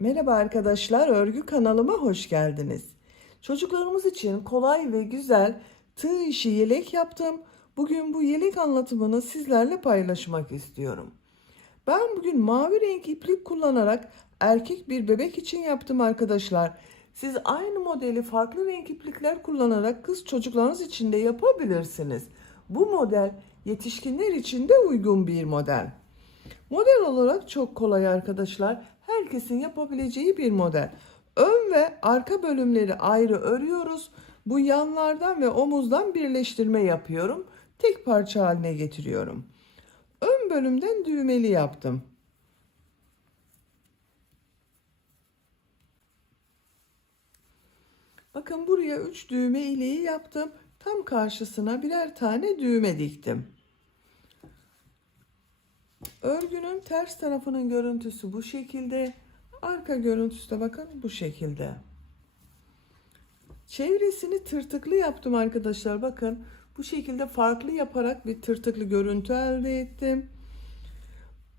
Merhaba arkadaşlar, örgü kanalıma hoş geldiniz. Çocuklarımız için kolay ve güzel tığ işi yelek yaptım. Bugün bu yelek anlatımını sizlerle paylaşmak istiyorum. Ben bugün mavi renk iplik kullanarak erkek bir bebek için yaptım arkadaşlar. Siz aynı modeli farklı renk iplikler kullanarak kız çocuklarınız için de yapabilirsiniz. Bu model yetişkinler için de uygun bir model. Model olarak çok kolay arkadaşlar. Herkesin yapabileceği bir model. Ön ve arka bölümleri ayrı örüyoruz. Bu yanlardan ve omuzdan birleştirme yapıyorum. Tek parça haline getiriyorum. Ön bölümden düğmeli yaptım. Bakın buraya 3 düğme iliği yaptım. Tam karşısına birer tane düğme diktim. Örgünün ters tarafının görüntüsü bu şekilde. Arka görüntüsü de bakın bu şekilde. Çevresini tırtıklı yaptım arkadaşlar. Bakın bu şekilde farklı yaparak bir tırtıklı görüntü elde ettim.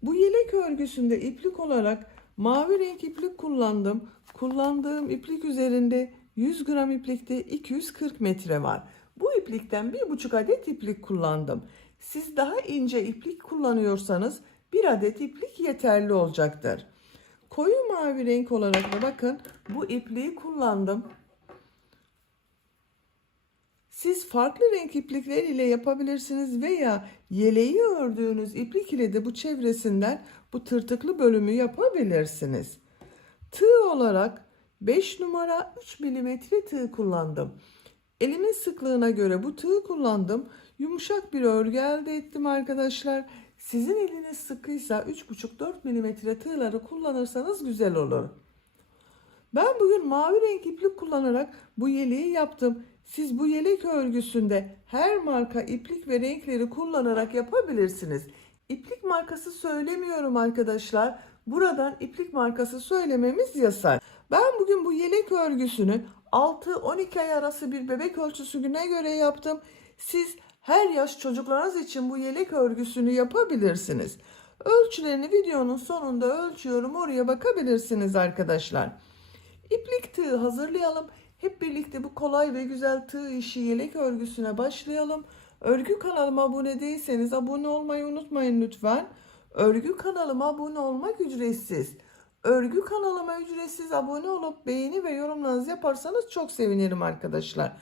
Bu yelek örgüsünde iplik olarak mavi renk iplik kullandım. Kullandığım iplik üzerinde 100 gram iplikte 240 metre var. Bu iplikten 1,5 adet iplik kullandım. Siz daha ince iplik kullanıyorsanız 1 adet iplik yeterli olacaktır. Koyu mavi renk olarak da bakın bu ipliği kullandım. Siz farklı renk iplikler ile yapabilirsiniz veya yeleği ördüğünüz iplik ile de bu çevresinden bu tırtıklı bölümü yapabilirsiniz. Tığ olarak 5 numara 3 milimetre tığ kullandım. Elimin sıklığına göre bu tığı kullandım. Yumuşak bir örgü elde ettim arkadaşlar. Sizin eliniz sıkıysa 3,5-4 milimetre tığları kullanırsanız güzel olur. Ben bugün mavi renk iplik kullanarak bu yeleği yaptım. Siz bu yelek örgüsünde her marka iplik ve renkleri kullanarak yapabilirsiniz. İplik markası söylemiyorum arkadaşlar. Buradan iplik markası söylememiz yasak. Ben bugün bu yelek örgüsünü 6-12 ay arası bir bebek ölçüsüne göre yaptım. Siz her yaş çocuklarınız için bu yelek örgüsünü yapabilirsiniz. Örgülerini videonun sonunda ölçüyorum. Oraya bakabilirsiniz arkadaşlar. İplik tığı hazırlayalım. Hep birlikte bu kolay ve güzel tığ işi yelek örgüsüne başlayalım. Örgü kanalıma abone değilseniz abone olmayı unutmayın lütfen. Örgü kanalıma abone olmak ücretsiz. Örgü kanalıma ücretsiz abone olup beğeni ve yorumlarınızı yaparsanız çok sevinirim arkadaşlar.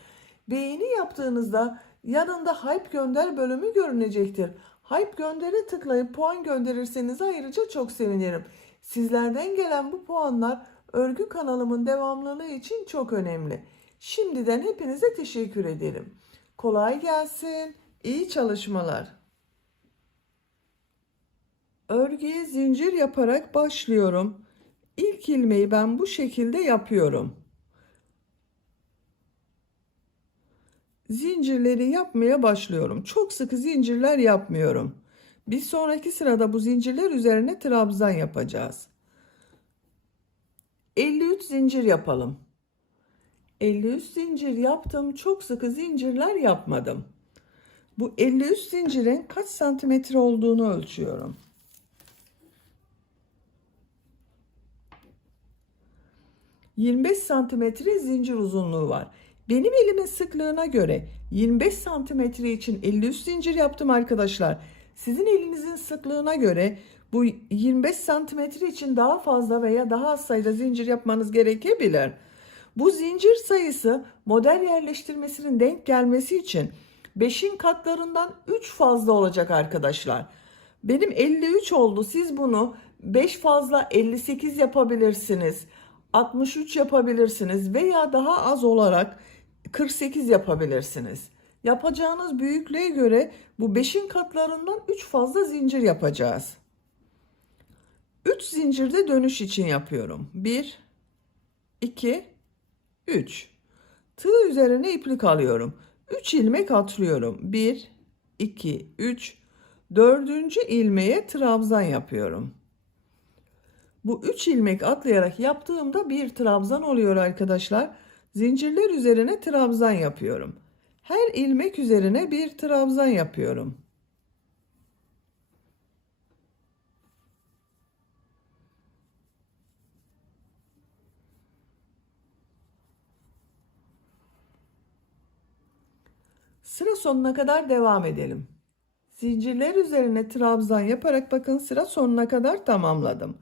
Beğeni yaptığınızda yanında Hype gönder bölümü görünecektir. Hype göndere tıklayıp puan gönderirseniz ayrıca çok sevinirim. Sizlerden gelen bu puanlar örgü kanalımın devamlılığı için çok önemli. Şimdiden hepinize teşekkür ederim. Kolay gelsin. İyi çalışmalar. Örgüye zincir yaparak başlıyorum. İlk ilmeği ben bu şekilde yapıyorum. Zincirleri yapmaya başlıyorum. Çok sıkı zincirler yapmıyorum. Bir sonraki sırada bu zincirler üzerine trabzan yapacağız. 53 zincir yapalım. 53 zincir yaptım. Çok sıkı zincirler yapmadım. Bu 53 zincirin kaç santimetre olduğunu ölçüyorum. 25 santimetre zincir uzunluğu var. Benim elimin sıklığına göre 25 santimetre için 53 zincir yaptım arkadaşlar. Sizin elinizin sıklığına göre bu 25 santimetre için daha fazla veya daha az sayıda zincir yapmanız gerekebilir. Bu zincir sayısı model yerleştirmesinin denk gelmesi için 5'in katlarından 3 fazla olacak arkadaşlar. Benim 53 oldu. Siz bunu 5 fazla 58 yapabilirsiniz. 63 yapabilirsiniz veya daha az olarak 48 yapabilirsiniz. Yapacağınız büyüklüğe göre bu 5'in katlarından 3 fazla zincir yapacağız. 3 zincirde dönüş için yapıyorum. 1 2 3. Tığ üzerine iplik alıyorum. 3 ilmek atlıyorum. 1 2 3. Dördüncü ilmeğe trabzan yapıyorum. Bu 3 ilmek atlayarak yaptığımda bir trabzan oluyor arkadaşlar. Zincirler üzerine trabzan yapıyorum. Her ilmek üzerine bir trabzan yapıyorum. Sıra sonuna kadar devam edelim. Zincirler üzerine trabzan yaparak bakın sıra sonuna kadar tamamladım.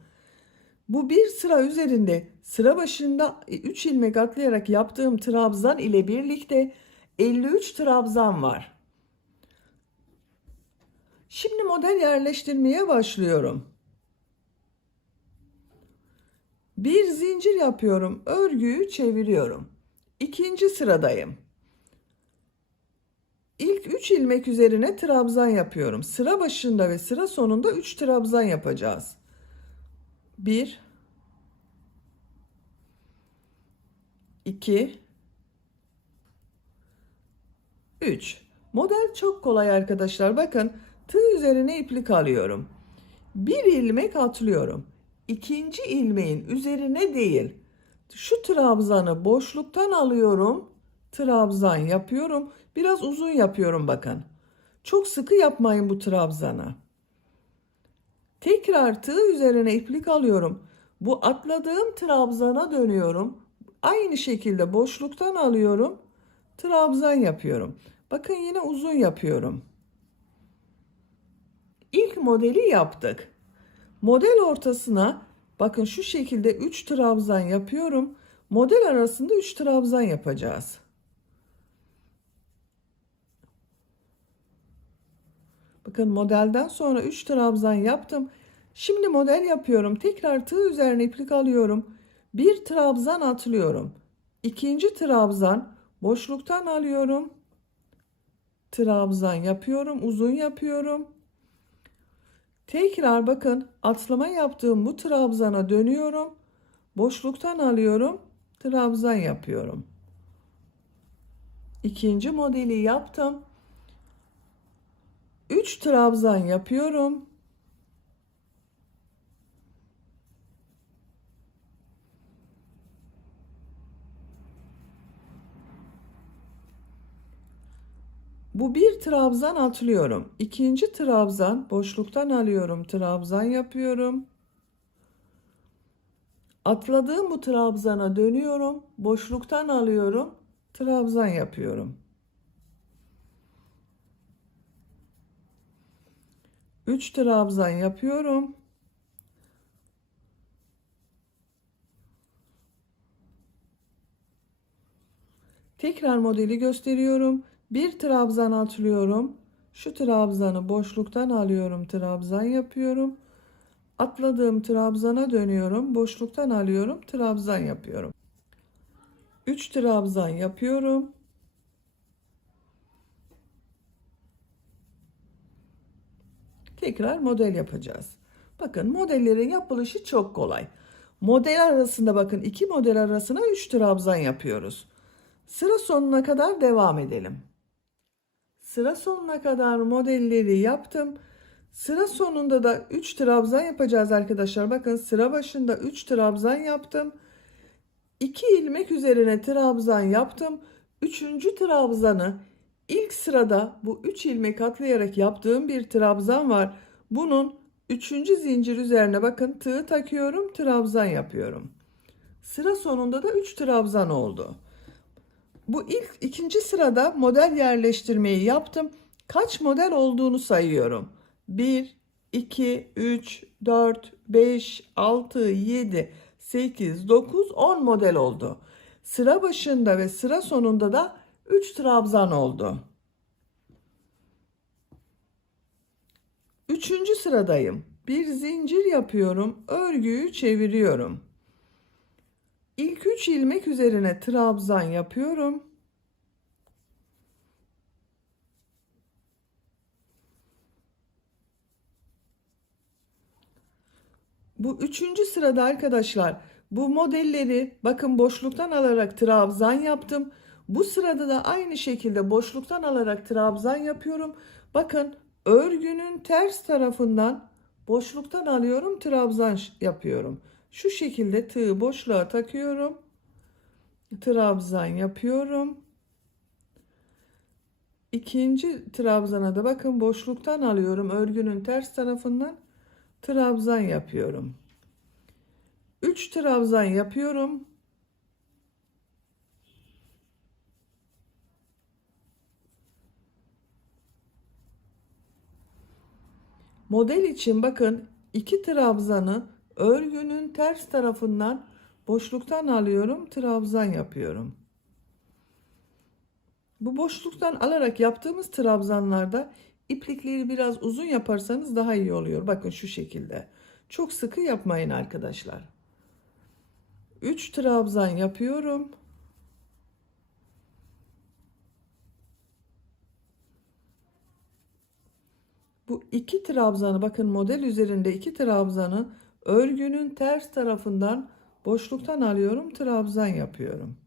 Bu bir sıra üzerinde sıra başında 3 ilmek atlayarak yaptığım trabzan ile birlikte 53 trabzan var. Şimdi model yerleştirmeye başlıyorum. Bir zincir yapıyorum, örgüyü çeviriyorum. İkinci sıradayım. İlk 3 ilmek üzerine trabzan yapıyorum. Sıra başında ve sıra sonunda 3 trabzan yapacağız. 1 2 3. Model çok kolay arkadaşlar. Bakın tığ üzerine iplik alıyorum. Bir ilmek atlıyorum. İkinci ilmeğin üzerine değil. Şu trabzanı boşluktan alıyorum. Trabzan yapıyorum. Biraz uzun yapıyorum bakın. Çok sıkı yapmayın bu trabzanı. Tekrar tığ üzerine iplik alıyorum. Bu atladığım trabzana dönüyorum. Aynı şekilde boşluktan alıyorum. Trabzan yapıyorum. Bakın yine uzun yapıyorum. İlk modeli yaptık. Model ortasına bakın şu şekilde 3 trabzan yapıyorum. Model arasında 3 trabzan yapacağız. Bakın modelden sonra 3 trabzan yaptım. Şimdi model yapıyorum. Tekrar tığ üzerine iplik alıyorum. Bir trabzan atlıyorum. İkinci trabzan boşluktan alıyorum. Trabzan yapıyorum. Uzun yapıyorum. Tekrar bakın atlama yaptığım bu trabzana dönüyorum. Boşluktan alıyorum. Trabzan yapıyorum. İkinci modeli yaptım. 3 trabzan yapıyorum. Bu bir trabzan atlıyorum. İkinci trabzan boşluktan alıyorum. Trabzan yapıyorum. Atladığım bu trabzana dönüyorum. Boşluktan alıyorum. Trabzan yapıyorum. 3 trabzan yapıyorum. Tekrar modeli gösteriyorum. Bir trabzan atlıyorum. Şu trabzanı boşluktan alıyorum. Trabzan yapıyorum. Atladığım trabzana dönüyorum. Boşluktan alıyorum. Trabzan yapıyorum. 3 trabzan yapıyorum. Tekrar model yapacağız. Bakın modellerin yapılışı çok kolay. Model arasında bakın iki model arasına 3 trabzan yapıyoruz. Sıra sonuna kadar devam edelim. Sıra sonuna kadar modelleri yaptım. Sıra sonunda da 3 trabzan yapacağız arkadaşlar. Bakın sıra başında 3 trabzan yaptım. 2 ilmek üzerine trabzan yaptım. 3. trabzanı ilk sırada bu 3 ilmek atlayarak yaptığım bir trabzan var. Bunun 3. zincir üzerine bakın tığ takıyorum, trabzan yapıyorum. Sıra sonunda da 3 trabzan oldu. Bu ikinci sırada model yerleştirmeyi yaptım. Kaç model olduğunu sayıyorum. 1, 2, 3, 4, 5, 6, 7, 8, 9, 10 model oldu. Sıra başında ve sıra sonunda da 3 trabzan oldu. Üçüncü sıradayım. Bir zincir yapıyorum. Örgüyü çeviriyorum. İlk 3 ilmek üzerine trabzan yapıyorum. Bu üçüncü sırada arkadaşlar bu modelleri bakın boşluktan alarak trabzan yaptım. Bu sırada da aynı şekilde boşluktan alarak trabzan yapıyorum. Bakın örgünün ters tarafından boşluktan alıyorum, trabzan yapıyorum. Şu şekilde tığı boşluğa takıyorum. Trabzan yapıyorum. İkinci trabzana da bakın boşluktan alıyorum, örgünün ters tarafından trabzan yapıyorum. 3 trabzan yapıyorum. Model için bakın iki trabzanı örgünün ters tarafından boşluktan alıyorum, trabzan yapıyorum. Bu boşluktan alarak yaptığımız trabzanlarda iplikleri biraz uzun yaparsanız daha iyi oluyor. Bakın şu şekilde. Çok sıkı yapmayın arkadaşlar. 3 trabzan yapıyorum. Bu iki trabzanı bakın model üzerinde iki trabzanı örgünün ters tarafından boşluktan alıyorum, trabzan yapıyorum.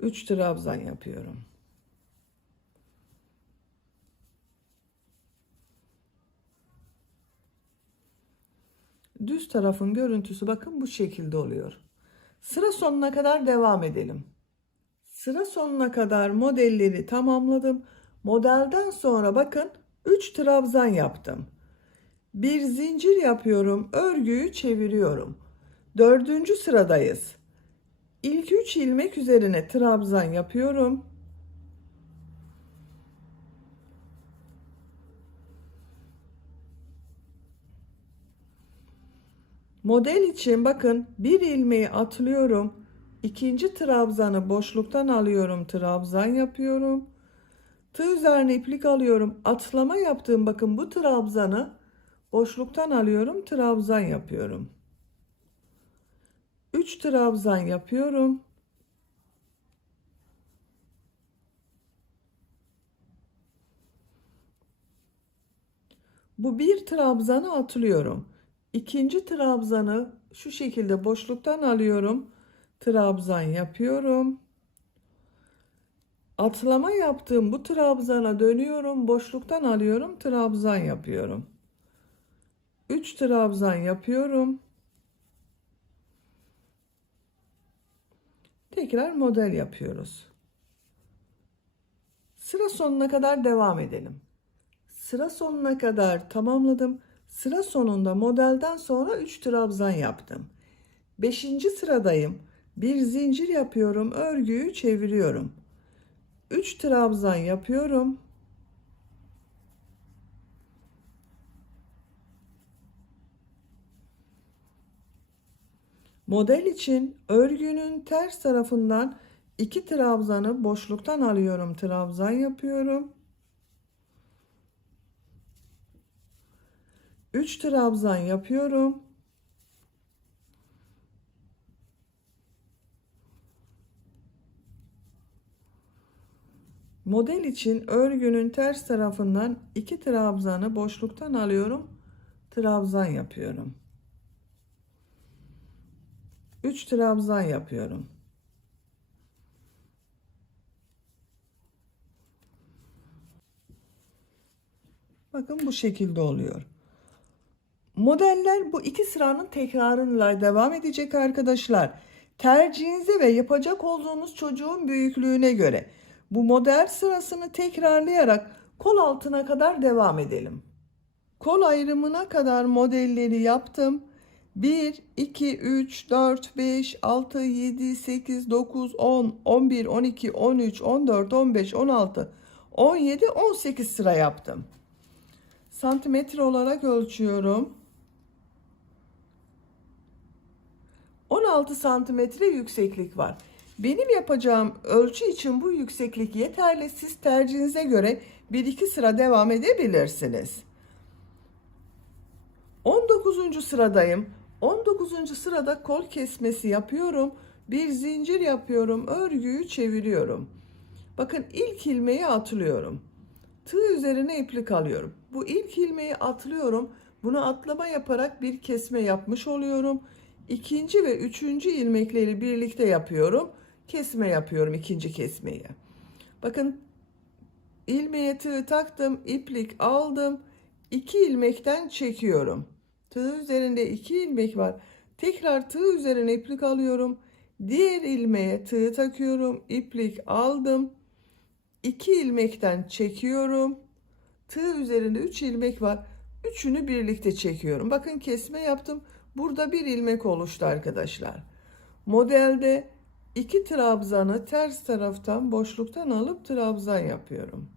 3 trabzan yapıyorum. Düz tarafın görüntüsü bakın bu şekilde oluyor. Sıra sonuna kadar devam edelim. Sıra sonuna kadar modelleri tamamladım. Modelden sonra bakın 3 trabzan yaptım. Bir zincir yapıyorum, örgüyü çeviriyorum. Dördüncü sıradayız. İlk 3 ilmek üzerine trabzan yapıyorum. Model için bakın bir ilmeği atlıyorum. İkinci trabzanı boşluktan alıyorum, trabzan yapıyorum. Tığ üzerine iplik alıyorum. Atlama yaptığım bakın bu trabzanı boşluktan alıyorum, trabzan yapıyorum. 3 trabzan yapıyorum. Bu bir trabzanı atlıyorum. İkinci trabzanı şu şekilde boşluktan alıyorum. Trabzan yapıyorum. Atlama yaptığım bu trabzana dönüyorum. Boşluktan alıyorum. Trabzan yapıyorum. 3 trabzan yapıyorum. Tekrar model yapıyoruz. Sıra sonuna kadar devam edelim. Sıra sonuna kadar tamamladım. Sıra sonunda modelden sonra 3 trabzan yaptım. 5. sıradayım. Bir zincir yapıyorum, örgüyü çeviriyorum. 3 trabzan yapıyorum. Model için örgünün ters tarafından 2 trabzanı boşluktan alıyorum, trabzan yapıyorum. 3 trabzan yapıyorum. Model için örgünün ters tarafından 2 trabzanı boşluktan alıyorum, trabzan yapıyorum. 3 trabzan yapıyorum. Bakın bu şekilde oluyor. Modeller bu iki sıranın tekrarıyla devam edecek arkadaşlar. Tercihinize ve yapacak olduğunuz çocuğun büyüklüğüne göre bu model sırasını tekrarlayarak kol altına kadar devam edelim. Kol ayrımına kadar modelleri yaptım. 1, 2, 3, 4, 5, 6, 7, 8, 9, 10, 11, 12, 13, 14, 15, 16, 17, 18 sıra yaptım. Santimetre olarak ölçüyorum. 16 santimetre yükseklik var. Benim yapacağım ölçü için bu yükseklik yeterli. Siz tercihinize göre 1-2 sıra devam edebilirsiniz. 19. sıradayım. 19. sırada kol kesmesi yapıyorum. Bir zincir yapıyorum. Örgüyü çeviriyorum. Bakın ilk ilmeği atlıyorum. Tığ üzerine iplik alıyorum. Bu ilk ilmeği atlıyorum. Bunu atlama yaparak bir kesme yapmış oluyorum. İkinci ve üçüncü ilmekleri birlikte yapıyorum. Kesme yapıyorum ikinci kesmeyi. Bakın ilmeğe tığ taktım, iplik aldım. 2 ilmekten çekiyorum. Tığ üzerinde 2 ilmek var. Tekrar tığ üzerine iplik alıyorum. Diğer ilmeğe tığ takıyorum. İplik aldım. 2 ilmekten çekiyorum. Tığ üzerinde 3 ilmek var. Üçünü birlikte çekiyorum. Bakın kesme yaptım. Burada bir ilmek oluştu arkadaşlar. Modelde 2 trabzanı ters taraftan boşluktan alıp trabzan yapıyorum.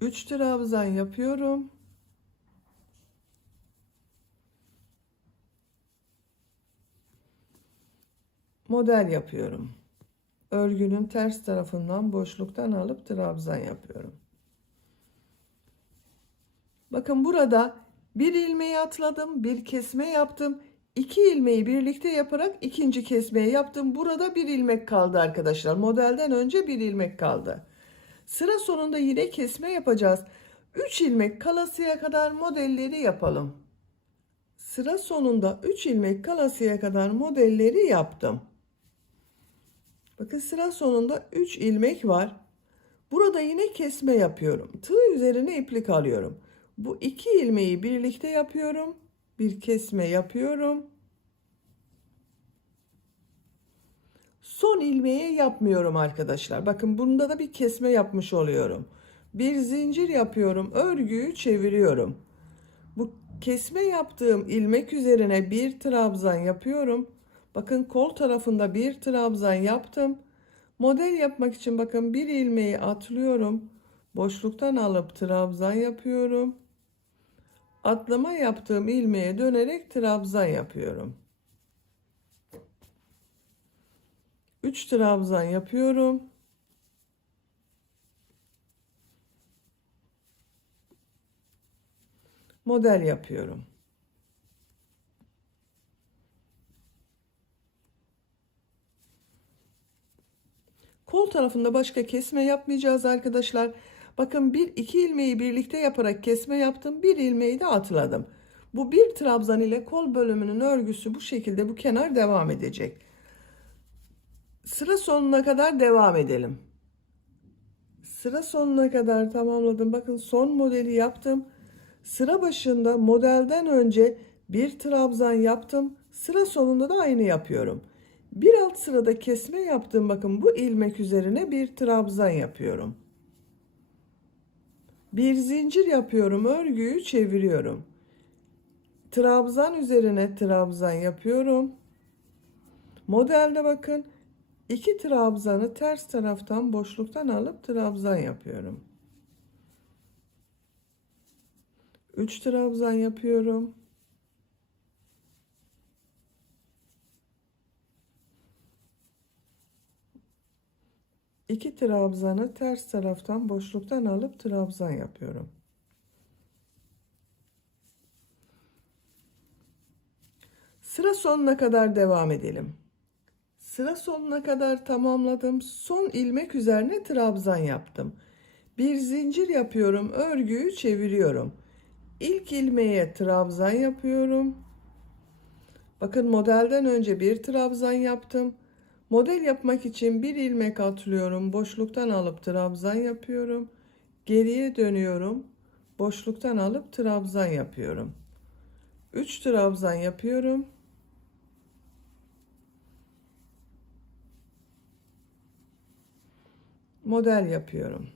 3 trabzan yapıyorum. Model yapıyorum. Örgünün ters tarafından boşluktan alıp trabzan yapıyorum. Bakın burada bir ilmeği atladım, bir kesme yaptım. 2 ilmeği birlikte yaparak ikinci kesmeyi yaptım. Burada bir ilmek kaldı arkadaşlar. Modelden önce bir ilmek kaldı. Sıra sonunda yine kesme yapacağız. 3 ilmek kalasıya kadar modelleri yapalım. Sıra sonunda 3 ilmek kalasıya kadar modelleri yaptım. Bakın sıra sonunda 3 ilmek var. Burada yine kesme yapıyorum. Tığ üzerine iplik alıyorum. Bu 2 ilmeği birlikte yapıyorum. Bir kesme yapıyorum. Son ilmeği yapmıyorum arkadaşlar. Bakın bunda da bir kesme yapmış oluyorum. Bir zincir yapıyorum. Örgüyü çeviriyorum. Bu kesme yaptığım ilmek üzerine bir trabzan yapıyorum. Bakın kol tarafında bir trabzan yaptım. Model yapmak için bakın bir ilmeği atlıyorum. Boşluktan alıp trabzan yapıyorum. Atlama yaptığım ilmeğe dönerek trabzan yapıyorum. 3 trabzan yapıyorum. Model yapıyorum. Kol tarafında başka kesme yapmayacağız arkadaşlar. Bakın bir iki ilmeği birlikte yaparak kesme yaptım. Bir ilmeği de atladım. Bu bir trabzan ile kol bölümünün örgüsü bu şekilde bu kenar devam edecek. Sıra sonuna kadar devam edelim. Sıra sonuna kadar tamamladım. Bakın son modeli yaptım. Sıra başında modelden önce bir trabzan yaptım. Sıra sonunda da aynı yapıyorum. Bir alt sırada kesme yaptım. Bakın bu ilmek üzerine bir trabzan yapıyorum. Bir zincir yapıyorum. Örgüyü çeviriyorum. Trabzan üzerine trabzan yapıyorum. Modelde bakın 2 trabzanı ters taraftan boşluktan alıp trabzan yapıyorum. 3 trabzan yapıyorum. İki trabzanı ters taraftan boşluktan alıp trabzan yapıyorum. Sıra sonuna kadar devam edelim. Sıra sonuna kadar tamamladım. Son ilmek üzerine trabzan yaptım. Bir zincir yapıyorum. Örgüyü çeviriyorum. İlk ilmeğe trabzan yapıyorum. Bakın modelden önce bir trabzan yaptım. Model yapmak için bir ilmek atlıyorum. Boşluktan alıp trabzan yapıyorum. Geriye dönüyorum. Boşluktan alıp trabzan yapıyorum. 3 trabzan yapıyorum. Model yapıyorum.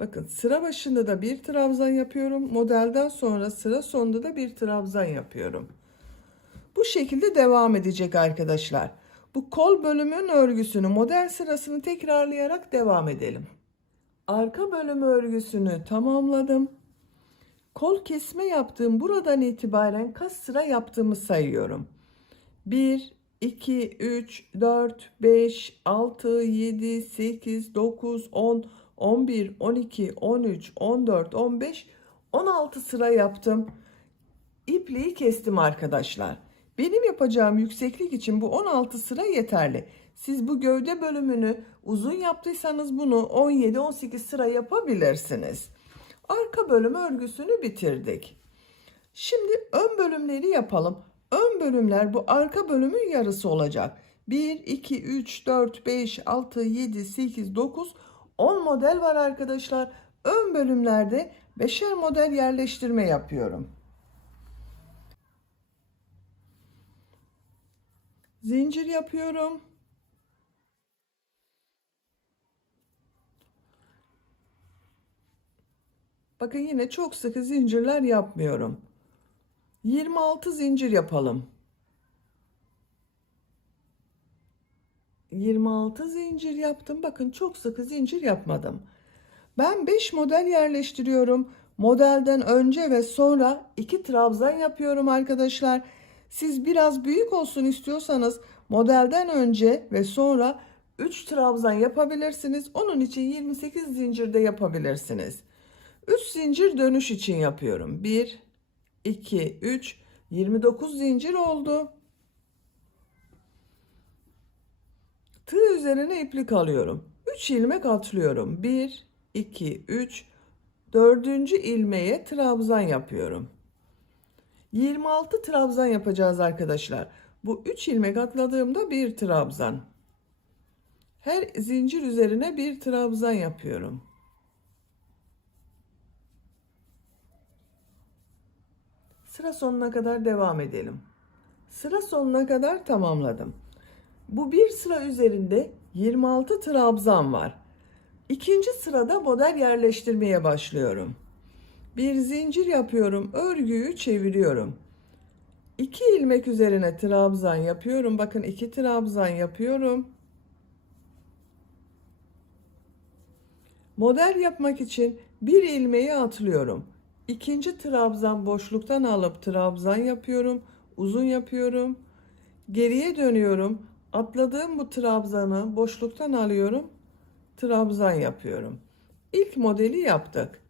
Bakın sıra başında da bir trabzan yapıyorum. Modelden sonra sıra sonunda da bir trabzan yapıyorum. Bu şekilde devam edecek arkadaşlar. Bu kol bölümün örgüsünü model sırasını tekrarlayarak devam edelim. Arka bölüm örgüsünü tamamladım. Kol kesme yaptığım buradan itibaren kaç sıra yaptığımı sayıyorum. 1, 2, 3, 4, 5, 6, 7, 8, 9, 10, 11, 12, 13, 14, 15, 16 sıra yaptım. İpliği kestim arkadaşlar. Benim yapacağım yükseklik için bu 16 sıra yeterli. Siz bu gövde bölümünü uzun yaptıysanız bunu 17-18 sıra yapabilirsiniz. Arka bölüm örgüsünü bitirdik. Şimdi ön bölümleri yapalım. Ön bölümler bu arka bölümün yarısı olacak. 1, 2, 3, 4, 5, 6, 7, 8, 9, 10 model var arkadaşlar. Ön bölümlerde 5'er model yerleştirme yapıyorum. Zincir yapıyorum. Bakın yine çok sıkı zincirler yapmıyorum. 26 zincir yapalım. 26 zincir yaptım. Bakın çok sıkı zincir yapmadım. Ben 5 model yerleştiriyorum. Modelden önce ve sonra 2 trabzan yapıyorum arkadaşlar. Siz biraz büyük olsun istiyorsanız modelden önce ve sonra 3 trabzan yapabilirsiniz. Onun için 28 zincir de yapabilirsiniz. 3 zincir dönüş için yapıyorum. 1, 2, 3, 29 zincir oldu. Tığ üzerine iplik alıyorum. 3 ilmek atlıyorum. 1, 2, 3, 4. ilmeğe trabzan yapıyorum. 26 trabzan yapacağız arkadaşlar. Bu 3 ilmek atladığımda bir trabzan. Her zincir üzerine bir trabzan yapıyorum. Sıra sonuna kadar devam edelim. Sıra sonuna kadar tamamladım. Bu bir sıra üzerinde 26 trabzan var. İkinci sırada model yerleştirmeye başlıyorum. Bir zincir yapıyorum, örgüyü çeviriyorum. 2 ilmek üzerine trabzan yapıyorum. Bakın 2 trabzan yapıyorum. Model yapmak için bir ilmeği atlıyorum. İkinci trabzan boşluktan alıp trabzan yapıyorum. Uzun yapıyorum. Geriye dönüyorum. Atladığım bu trabzanı boşluktan alıyorum. Trabzan yapıyorum. İlk modeli yaptık.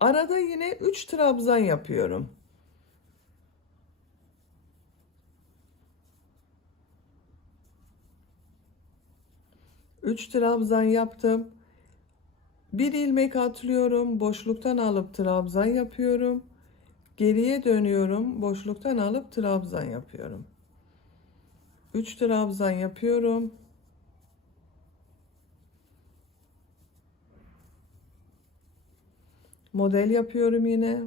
Arada yine 3 trabzan yapıyorum. Üç trabzan yaptım. Bir ilmek atlıyorum. Boşluktan alıp trabzan yapıyorum. Geriye dönüyorum. Boşluktan alıp trabzan yapıyorum. 3 trabzan yapıyorum. Model yapıyorum yine.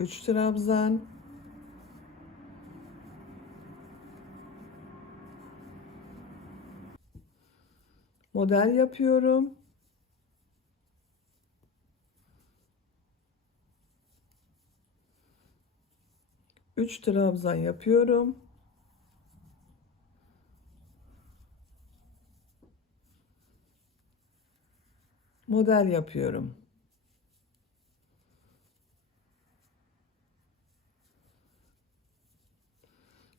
Üç trabzan. Model yapıyorum. Üç trabzan yapıyorum. Model yapıyorum.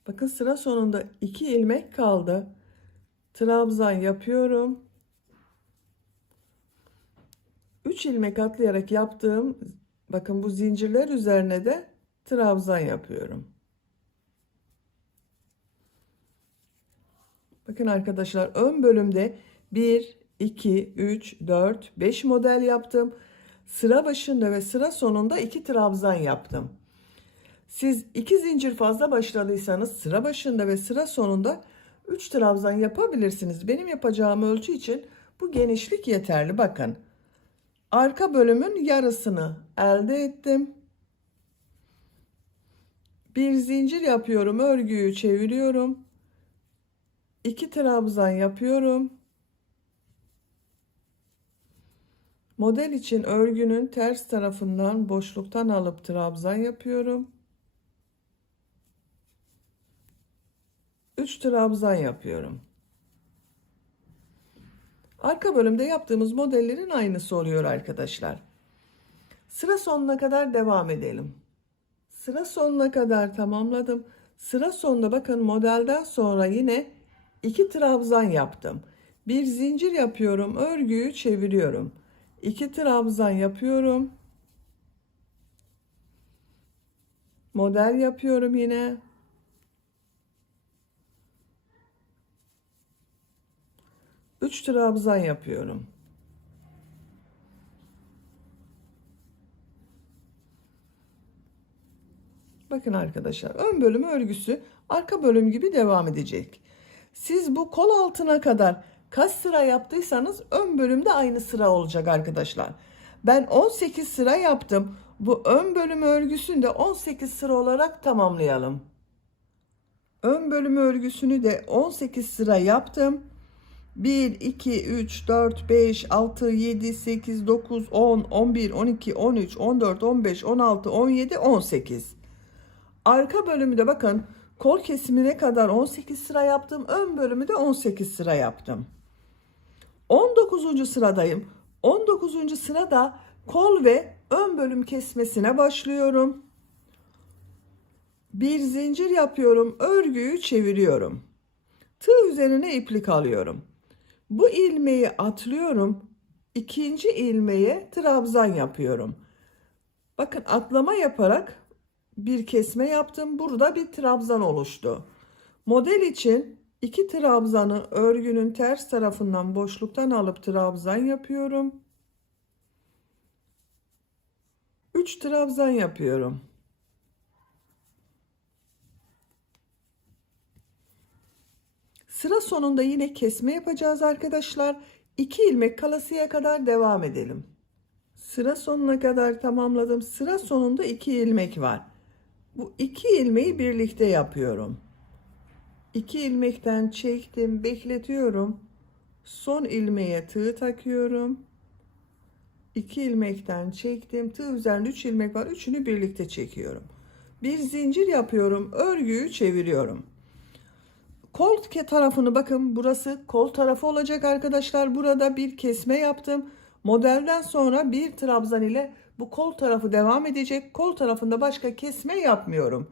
Bakın sıra sonunda 2 ilmek kaldı. Trabzan yapıyorum. 3 ilmek atlayarak yaptığım, bakın bu zincirler üzerine de trabzan yapıyorum. Bakın arkadaşlar, ön bölümde 1, 2, 3, 4, 5 model yaptım. Sıra başında ve sıra sonunda 2 trabzan yaptım. Siz 2 zincir fazla başladıysanız sıra başında ve sıra sonunda 3 trabzan yapabilirsiniz. Benim yapacağım ölçü için bu genişlik yeterli. Bakın. Arka bölümün yarısını elde ettim. Bir zincir yapıyorum, örgüyü çeviriyorum. 2 trabzan yapıyorum. Model için örgünün ters tarafından boşluktan alıp trabzan yapıyorum. 3 trabzan yapıyorum. Arka bölümde yaptığımız modellerin aynısı oluyor arkadaşlar. Sıra sonuna kadar devam edelim. Sıra sonuna kadar tamamladım. Sıra sonunda bakın modelden sonra yine 2 trabzan yaptım. Bir zincir yapıyorum, örgüyü çeviriyorum. 2 trabzan yapıyorum. Model yapıyorum yine. 3 trabzan yapıyorum. Bakın arkadaşlar, ön bölüm örgüsü arka bölüm gibi devam edecek. Siz bu kol altına kadar kaç sıra yaptıysanız ön bölümde aynı sıra olacak arkadaşlar. Ben 18 sıra yaptım. Bu ön bölüm örgüsünü de 18 sıra olarak tamamlayalım. Ön bölüm örgüsünü de 18 sıra yaptım. 1, 2, 3, 4, 5, 6, 7, 8, 9, 10, 11, 12, 13, 14, 15, 16, 17, 18. Arka bölümü de bakın kol kesimine kadar 18 sıra yaptım. Ön bölümü de 18 sıra yaptım. 19. sıradayım. 19. sırada kol ve ön bölüm kesmesine başlıyorum. Bir zincir yapıyorum. Örgüyü çeviriyorum. Tığ üzerine iplik alıyorum. Bu ilmeği atlıyorum. İkinci ilmeğe trabzan yapıyorum. Bakın atlama yaparak bir kesme yaptım. Burada bir trabzan oluştu. Model için 2 trabzanı örgünün ters tarafından boşluktan alıp trabzan yapıyorum. 3 trabzan yapıyorum. Sıra sonunda yine kesme yapacağız arkadaşlar. 2 ilmek kalasıya kadar devam edelim. Sıra sonuna kadar tamamladım. Sıra sonunda 2 ilmek var. Bu 2 ilmeği birlikte yapıyorum. 2 ilmekten çektim, bekletiyorum. Son ilmeğe tığ takıyorum. 2 ilmekten çektim. Tığ üzerinde 3 ilmek var. Üçünü birlikte çekiyorum. Bir zincir yapıyorum. Örgüyü çeviriyorum. Kol tarafını bakın, burası kol tarafı olacak arkadaşlar. Burada bir kesme yaptım. Modelden sonra bir trabzan ile bu kol tarafı devam edecek. Kol tarafında başka kesme yapmıyorum.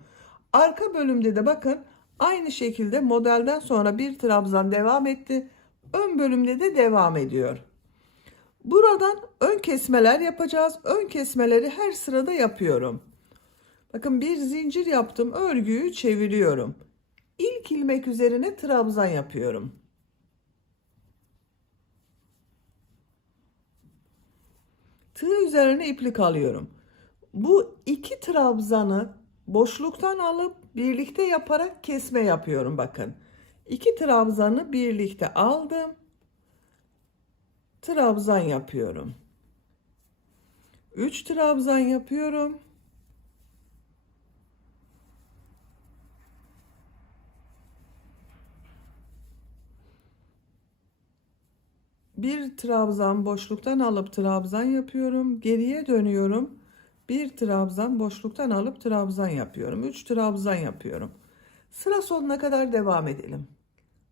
Arka bölümde de bakın aynı şekilde modelden sonra bir trabzan devam etti. Ön bölümde de devam ediyor. Buradan ön kesmeler yapacağız. Ön kesmeleri her sırada yapıyorum. Bakın bir zincir yaptım. Örgüyü çeviriyorum. İlk ilmek üzerine trabzan yapıyorum. Tığ üzerine iplik alıyorum. Bu 2 trabzanı boşluktan alıp birlikte yaparak kesme yapıyorum bakın. 2 trabzanı birlikte aldım. Trabzan yapıyorum. 3 trabzan yapıyorum. Bir trabzan boşluktan alıp trabzan yapıyorum. Geriye dönüyorum. Bir trabzan boşluktan alıp trabzan yapıyorum. 3 trabzan yapıyorum. Sıra sonuna kadar devam edelim.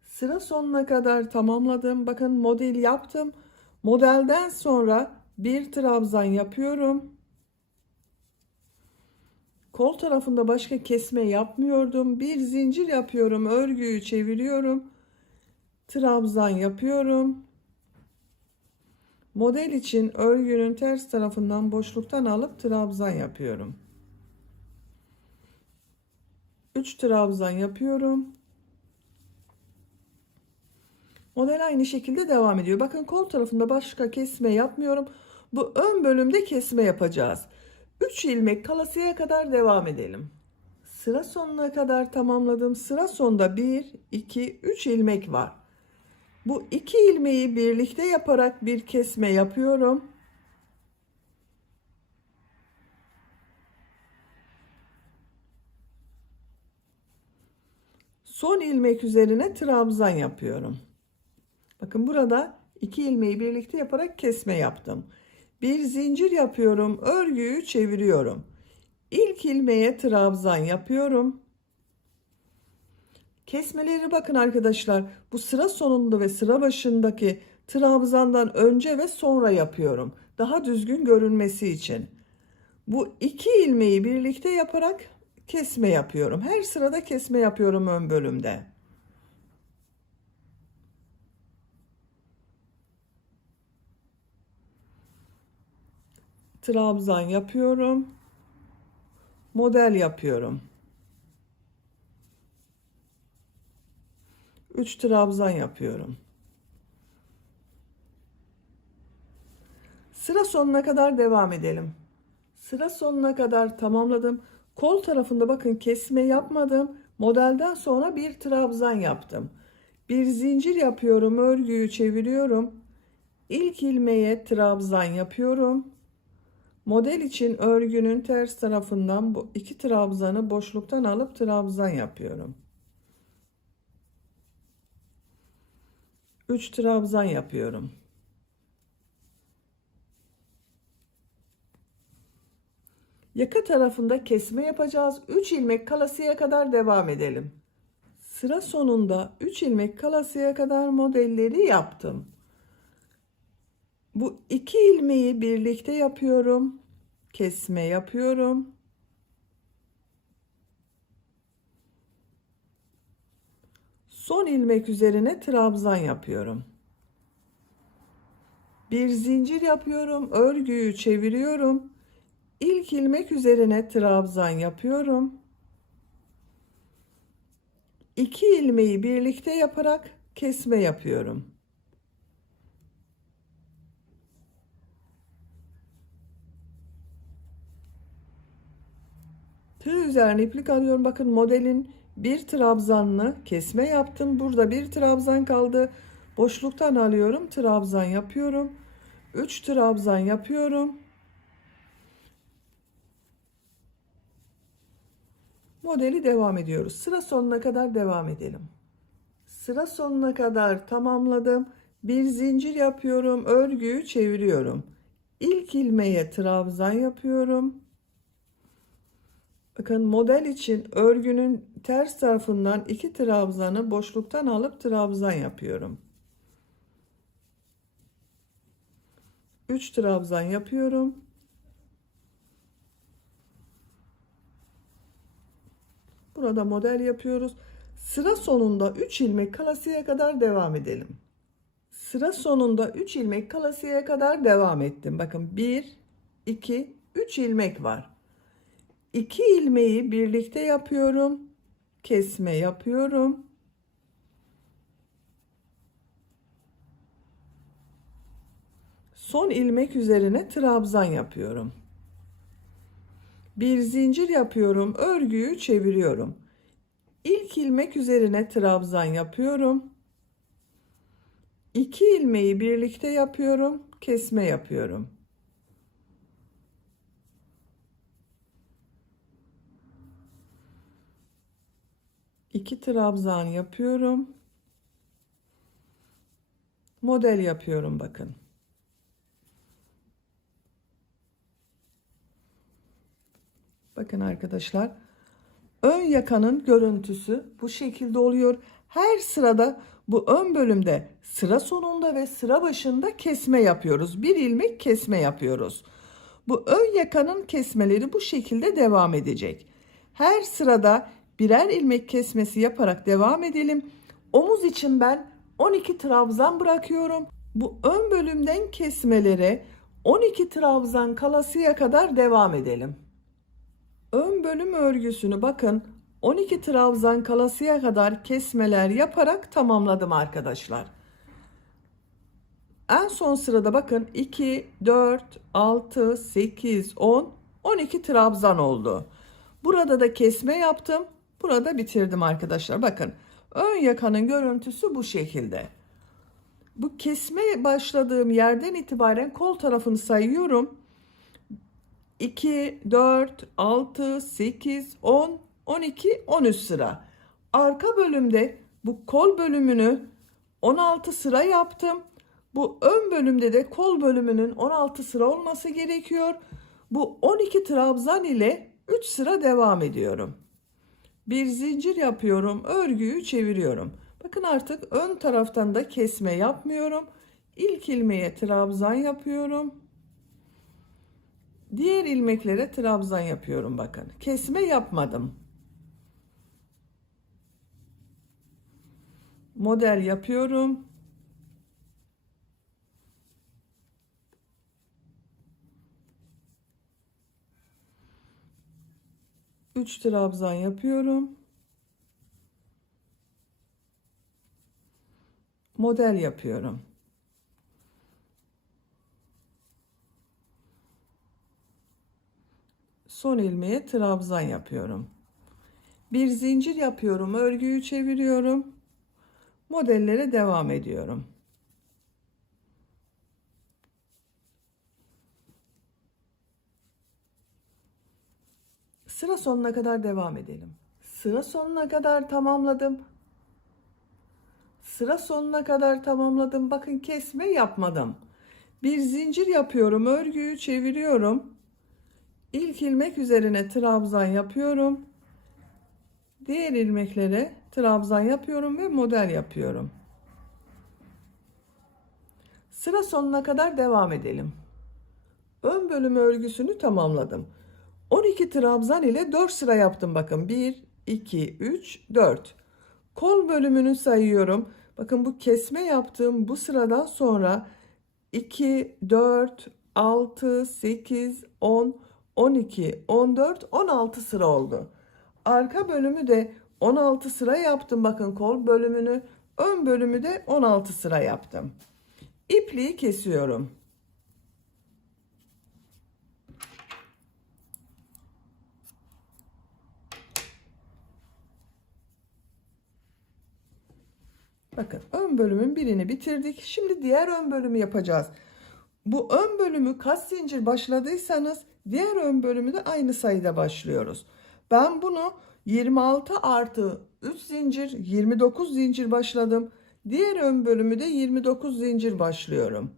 Sıra sonuna kadar tamamladım. Bakın model yaptım. Modelden sonra bir trabzan yapıyorum. Kol tarafında başka kesme yapmıyordum. Bir zincir yapıyorum. Örgüyü çeviriyorum. Trabzan yapıyorum. Model için örgünün ters tarafından boşluktan alıp trabzan yapıyorum. 3 trabzan yapıyorum. Model aynı şekilde devam ediyor. Bakın kol tarafında başka kesme yapmıyorum. Bu ön bölümde kesme yapacağız. 3 ilmek kalasıya kadar devam edelim. Sıra sonuna kadar tamamladım. Sıra sonunda 1, 2, 3 ilmek var. Bu 2 ilmeği birlikte yaparak bir kesme yapıyorum. Son ilmek üzerine trabzan yapıyorum. Bakın burada 2 ilmeği birlikte yaparak kesme yaptım. Bir zincir yapıyorum. Örgüyü çeviriyorum. İlk ilmeğe trabzan yapıyorum. Kesmeleri bakın arkadaşlar. Bu sıra sonunda ve sıra başındaki trabzandan önce ve sonra yapıyorum. Daha düzgün görünmesi için. Bu 2 ilmeği birlikte yaparak kesme yapıyorum. Her sırada kesme yapıyorum ön bölümde. Trabzan yapıyorum. Model yapıyorum. 3 trabzan yapıyorum. Sıra sonuna kadar devam edelim. Sıra sonuna kadar tamamladım. Kol tarafında bakın kesme yapmadım. Modelden sonra bir trabzan yaptım. Bir zincir yapıyorum. Örgüyü çeviriyorum. İlk ilmeğe trabzan yapıyorum. Model için örgünün ters tarafından bu 2 trabzanı boşluktan alıp trabzan yapıyorum. 3 trabzan yapıyorum. Yaka tarafında kesme yapacağız. 3 ilmek kalasıya kadar devam edelim. Sıra sonunda 3 ilmek kalasıya kadar modelleri yaptım. Bu 2 ilmeği birlikte yapıyorum. Kesme yapıyorum. Son ilmek üzerine trabzan yapıyorum. Bir zincir yapıyorum. Örgüyü çeviriyorum. İlk ilmek üzerine trabzan yapıyorum. 2 ilmeği birlikte yaparak kesme yapıyorum. Tığ üzerine iplik alıyorum. Bakın modelin bir trabzanlı kesme yaptım. Burada bir trabzan kaldı. Boşluktan alıyorum. Trabzan yapıyorum. 3 trabzan yapıyorum. Modeli devam ediyoruz. Sıra sonuna kadar devam edelim. Sıra sonuna kadar tamamladım. Bir zincir yapıyorum. Örgüyü çeviriyorum. İlk ilmeğe trabzan yapıyorum. Bakın model için örgünün ters tarafından 2 trabzanı boşluktan alıp trabzan yapıyorum. 3 trabzan yapıyorum. Burada model yapıyoruz. Sıra sonunda 3 ilmek kalasıya kadar devam edelim. Sıra sonunda 3 ilmek kalasıya kadar devam ettim. Bakın 1, 2, 3 ilmek var. 2 ilmeği birlikte yapıyorum. Kesme yapıyorum. Son ilmek üzerine trabzan yapıyorum. Bir zincir yapıyorum. Örgüyü çeviriyorum. İlk ilmek üzerine trabzan yapıyorum. 2 ilmeği birlikte yapıyorum. Kesme yapıyorum. İki trabzan yapıyorum. Model yapıyorum bakın. Bakın arkadaşlar. Ön yakanın görüntüsü bu şekilde oluyor. Her sırada bu ön bölümde sıra sonunda ve sıra başında kesme yapıyoruz. Bir ilmek kesme yapıyoruz. Bu ön yakanın kesmeleri bu şekilde devam edecek. Her sırada birer ilmek kesmesi yaparak devam edelim. Omuz için ben 12 trabzan bırakıyorum. Bu ön bölümden kesmelere 12 trabzan kalasıya kadar devam edelim. Ön bölüm örgüsünü bakın 12 trabzan kalasıya kadar kesmeler yaparak tamamladım arkadaşlar. En son sırada bakın 2, 4, 6, 8, 10, 12 trabzan oldu. Burada da kesme yaptım. Burada bitirdim arkadaşlar. Bakın ön yakanın görüntüsü bu şekilde. Bu kesme başladığım yerden itibaren kol tarafını sayıyorum. 2, 4, 6, 8, 10, 12, 13 sıra. Arka bölümde bu kol bölümünü 16 sıra yaptım. Bu ön bölümde de kol bölümünün 16 sıra olması gerekiyor. Bu 12 trabzan ile 3 sıra devam ediyorum. Bir zincir yapıyorum. Örgüyü çeviriyorum. Bakın artık ön taraftan da kesme yapmıyorum. İlk ilmeğe trabzan yapıyorum. Diğer ilmeklere trabzan yapıyorum bakın. Kesme yapmadım. Model yapıyorum. Üç trabzan yapıyorum. Model yapıyorum. Son ilmeğe trabzan yapıyorum. Bir zincir yapıyorum. Örgüyü çeviriyorum. Modellere devam ediyorum. Sıra sonuna kadar devam edelim. Sıra sonuna kadar tamamladım. Sıra sonuna kadar tamamladım. Bakın kesme yapmadım. Bir zincir yapıyorum. Örgüyü çeviriyorum. İlk ilmek üzerine trabzan yapıyorum. Diğer ilmeklere trabzan yapıyorum ve model yapıyorum. Sıra sonuna kadar devam edelim. Ön bölümü örgüsünü tamamladım. 12 trabzan ile 4 sıra yaptım. Bakın 1, 2, 3, 4. Kol bölümünü sayıyorum. Bakın bu kesme yaptığım bu sıradan sonra 2, 4, 6, 8, 10, 12, 14, 16 sıra oldu. Arka bölümü de 16 sıra yaptım. Bakın kol bölümünü, ön bölümü de 16 sıra yaptım. İpliği kesiyorum. Bakın ön bölümün birini bitirdik. Şimdi diğer ön bölümü yapacağız. Bu ön bölümü kaç zincir başladıysanız diğer ön bölümü de aynı sayıda başlıyoruz. Ben bunu 26 artı 3 zincir 29 zincir başladım. Diğer ön bölümü de 29 zincir başlıyorum.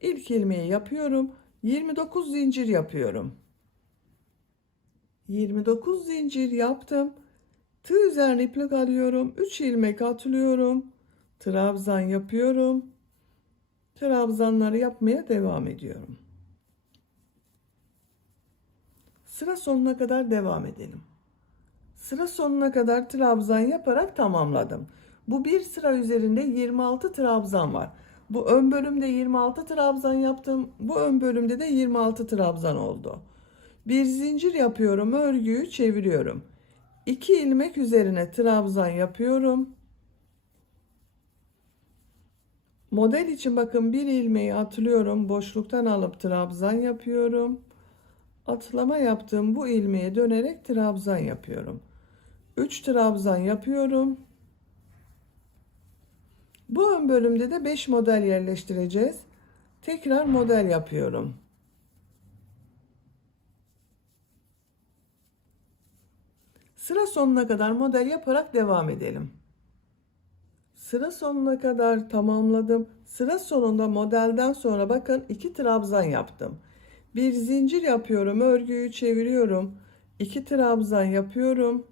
İlk ilmeği yapıyorum. 29 zincir yapıyorum. 29 zincir yaptım. Tığ üzerine iplik alıyorum. 3 ilmek atlıyorum. Trabzan yapıyorum. Trabzanları yapmaya devam ediyorum. Sıra sonuna kadar devam edelim. Sıra sonuna kadar trabzan yaparak tamamladım. Bu bir sıra üzerinde 26 trabzan var. Bu ön bölümde 26 trabzan yaptım. Bu ön bölümde de 26 trabzan oldu. Bir zincir yapıyorum. Örgüyü çeviriyorum. 2 ilmek üzerine trabzan yapıyorum. Model için bakın bir ilmeği atlıyorum. Boşluktan alıp trabzan yapıyorum. Atlama yaptığım bu ilmeğe dönerek trabzan yapıyorum. 3 trabzan yapıyorum. Bu ön bölümde de 5 model yerleştireceğiz. Tekrar model yapıyorum. Sıra sonuna kadar model yaparak devam edelim. Sıra sonuna kadar tamamladım. Sıra sonunda modelden sonra bakın 2 trabzan yaptım. Bir zincir yapıyorum. Örgüyü çeviriyorum. 2 trabzan yapıyorum.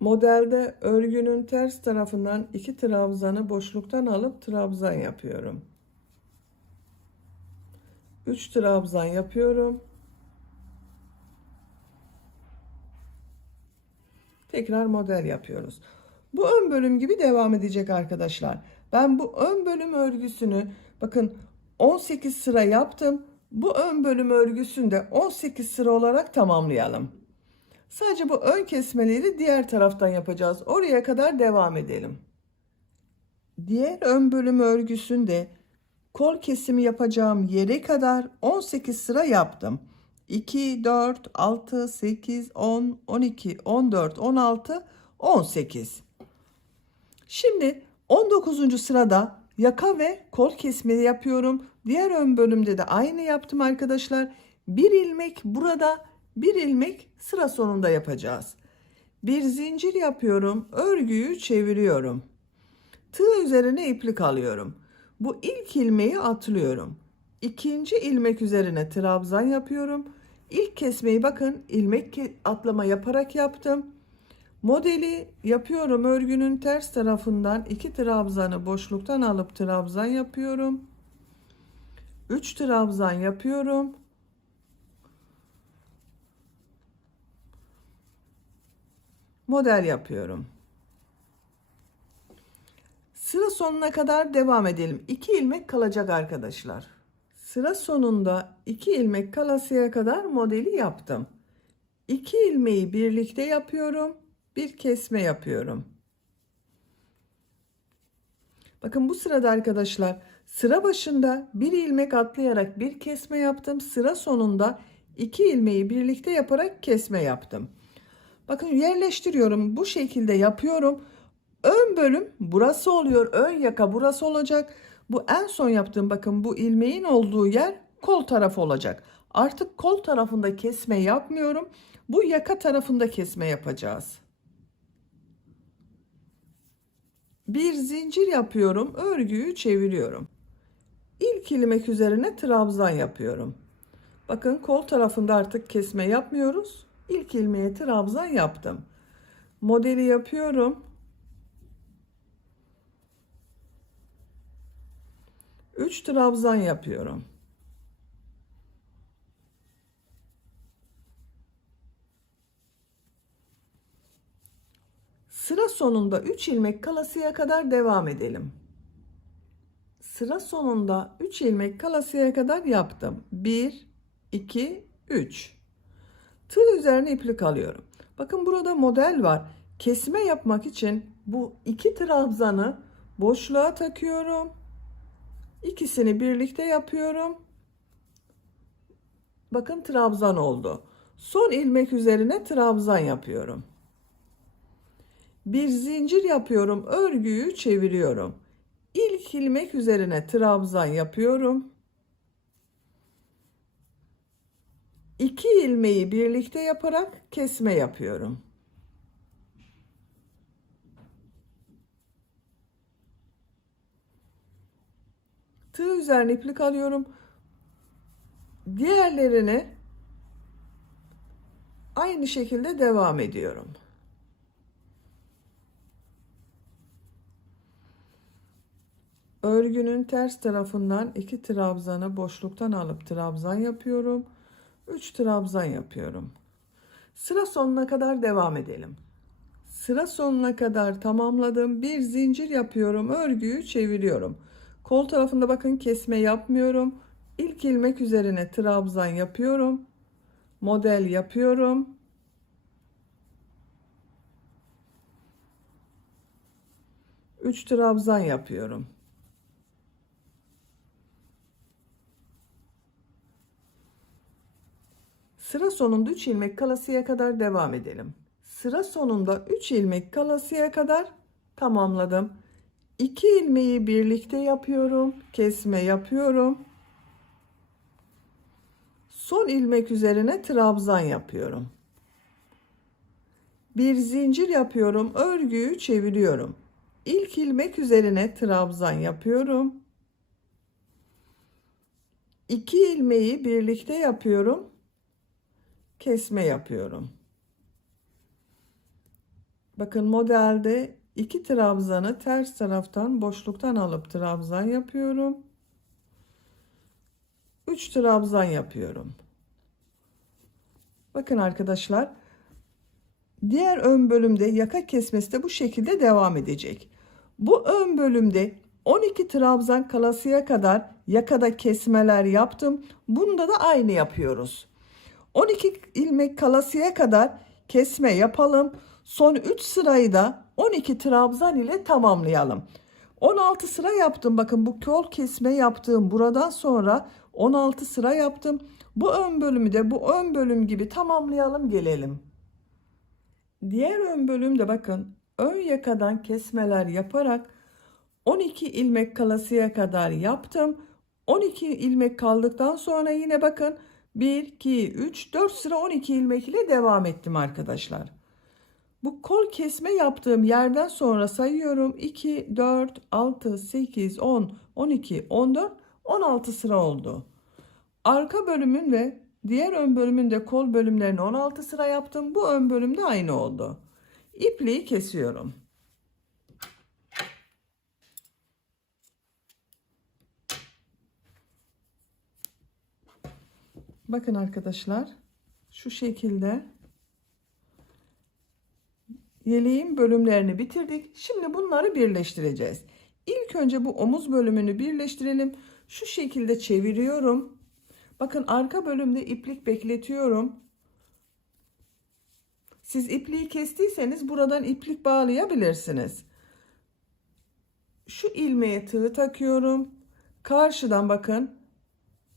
Modelde örgünün ters tarafından 2 trabzanı boşluktan alıp trabzan yapıyorum. 3 trabzan yapıyorum. Tekrar model yapıyoruz. Bu ön bölüm gibi devam edecek arkadaşlar. Ben bu ön bölüm örgüsünü bakın 18 sıra yaptım. Bu ön bölüm örgüsünü de 18 sıra olarak tamamlayalım. Sadece bu ön kesmeleri diğer taraftan yapacağız. Oraya kadar devam edelim. Diğer ön bölüm örgüsünde kol kesimi yapacağım yere kadar 18 sıra yaptım. 2, 4, 6, 8, 10, 12, 14, 16, 18. Şimdi 19. sırada yaka ve kol kesimi yapıyorum. Diğer ön bölümde de aynı yaptım arkadaşlar. Bir ilmek burada, bir ilmek sıra sonunda yapacağız. Bir zincir yapıyorum. Örgüyü çeviriyorum. Tığ üzerine iplik alıyorum. Bu ilk ilmeği atlıyorum. İkinci ilmek üzerine trabzan yapıyorum. İlk kesmeyi bakın ilmek atlama yaparak yaptım. Modeli yapıyorum. Örgünün ters tarafından 2 trabzanı boşluktan alıp trabzan yapıyorum. 3 trabzan yapıyorum. Model yapıyorum. Sıra sonuna kadar devam edelim. 2 ilmek kalacak arkadaşlar. Sıra sonunda 2 ilmek kalasıya kadar modeli yaptım. 2 ilmeği birlikte yapıyorum. Bir kesme yapıyorum. Bakın bu sırada arkadaşlar sıra başında bir ilmek atlayarak bir kesme yaptım. Sıra sonunda 2 ilmeği birlikte yaparak kesme yaptım. Bakın yerleştiriyorum. Bu şekilde yapıyorum. Ön bölüm burası oluyor. Ön yaka burası olacak. Bu en son yaptığım bakın bu ilmeğin olduğu yer kol tarafı olacak. Artık kol tarafında kesme yapmıyorum. Bu yaka tarafında kesme yapacağız. Bir zincir yapıyorum, örgüyü çeviriyorum. İlk ilmek üzerine trabzan yapıyorum. Bakın kol tarafında artık kesme yapmıyoruz. İlk ilmeğe trabzan yaptım. Modeli yapıyorum. 3 trabzan yapıyorum. Sıra sonunda 3 ilmek kalasıya kadar devam edelim. Sıra sonunda 3 ilmek kalasıya kadar yaptım. 1, 2, 3. Tığ üzerine iplik alıyorum. Bakın burada model var. Kesme yapmak için bu 2 trabzanı boşluğa takıyorum. İkisini birlikte yapıyorum. Bakın trabzan oldu. Son ilmek üzerine trabzan yapıyorum. Bir zincir yapıyorum. Örgüyü çeviriyorum. İlk ilmek üzerine trabzan yapıyorum. 2 ilmeği birlikte yaparak kesme yapıyorum. Tığ üzerine iplik alıyorum. Diğerlerini aynı şekilde devam ediyorum. Örgünün ters tarafından 2 trabzanı boşluktan alıp trabzan yapıyorum. 3 trabzan yapıyorum. Sıra sonuna kadar devam edelim. Sıra sonuna kadar tamamladım. Bir zincir yapıyorum. Örgüyü çeviriyorum. Kol tarafında bakın kesme yapmıyorum. İlk ilmek üzerine trabzan yapıyorum. Model yapıyorum. Üç trabzan yapıyorum. Sıra sonunda 3 ilmek kalasıya kadar devam edelim. Sıra sonunda 3 ilmek kalasıya kadar tamamladım. 2 ilmeği birlikte yapıyorum. Kesme yapıyorum. Son ilmek üzerine trabzan yapıyorum. Bir zincir yapıyorum. Örgüyü çeviriyorum. İlk ilmek üzerine trabzan yapıyorum. 2 ilmeği birlikte yapıyorum. Kesme yapıyorum. Bakın modelde 2 trabzanı ters taraftan boşluktan alıp trabzan yapıyorum. 3 trabzan yapıyorum. Bakın arkadaşlar, diğer ön bölümde yaka kesmesi de bu şekilde devam edecek. Bu ön bölümde 12 trabzan kalasıya kadar yakada kesmeler yaptım. Bunda da aynı yapıyoruz. 12 ilmek kalasıya kadar kesme yapalım. Son 3 sırayı da 12 trabzan ile tamamlayalım. 16 sıra yaptım. Bakın bu kol kesme yaptığım buradan sonra 16 sıra yaptım. Bu ön bölümü de bu ön bölüm gibi tamamlayalım gelelim. Diğer ön bölümde bakın ön yakadan kesmeler yaparak 12 ilmek kalasıya kadar yaptım. 12 ilmek kaldıktan sonra yine bakın 1, 2, 3, 4 sıra 12 ilmek ile devam ettim arkadaşlar. Bu kol kesme yaptığım yerden sonra sayıyorum. 2, 4, 6, 8, 10, 12, 14, 16 sıra oldu. Arka bölümün ve diğer ön bölümün de kol bölümlerini 16 sıra yaptım. Bu ön bölümde aynı oldu. İpliği kesiyorum. Bakın arkadaşlar, şu şekilde yeleğin bölümlerini bitirdik. Şimdi bunları birleştireceğiz. İlk önce bu omuz bölümünü birleştirelim. Şu şekilde çeviriyorum. Bakın arka bölümde iplik bekletiyorum. Siz ipliği kestiyseniz buradan iplik bağlayabilirsiniz. Şu ilmeğe tığ takıyorum. Karşıdan bakın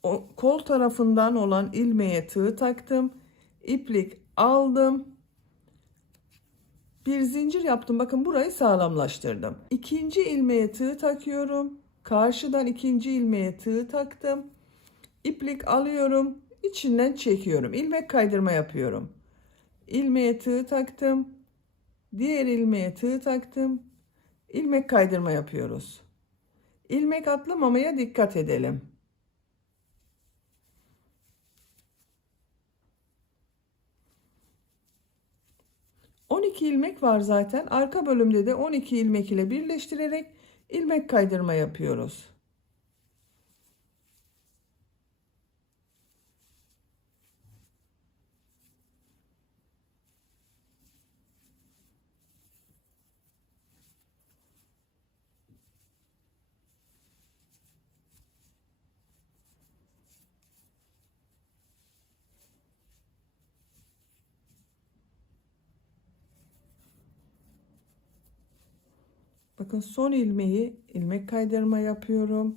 o kol tarafından olan ilmeğe tığ taktım. İplik aldım. Bir zincir yaptım. Bakın burayı sağlamlaştırdım. İkinci ilmeğe tığ takıyorum. Karşıdan ikinci ilmeğe tığ taktım. İplik alıyorum. İçinden çekiyorum. İlmek kaydırma yapıyorum. İlmeğe tığ taktım. Diğer ilmeğe tığ taktım. ilmek kaydırma yapıyoruz. İlmek atlamamaya dikkat edelim. ...12 ilmek var zaten. Arka bölümde de 12 ilmek ile birleştirerek ilmek kaydırma yapıyoruz. Bakın son ilmeği ilmek kaydırma yapıyorum.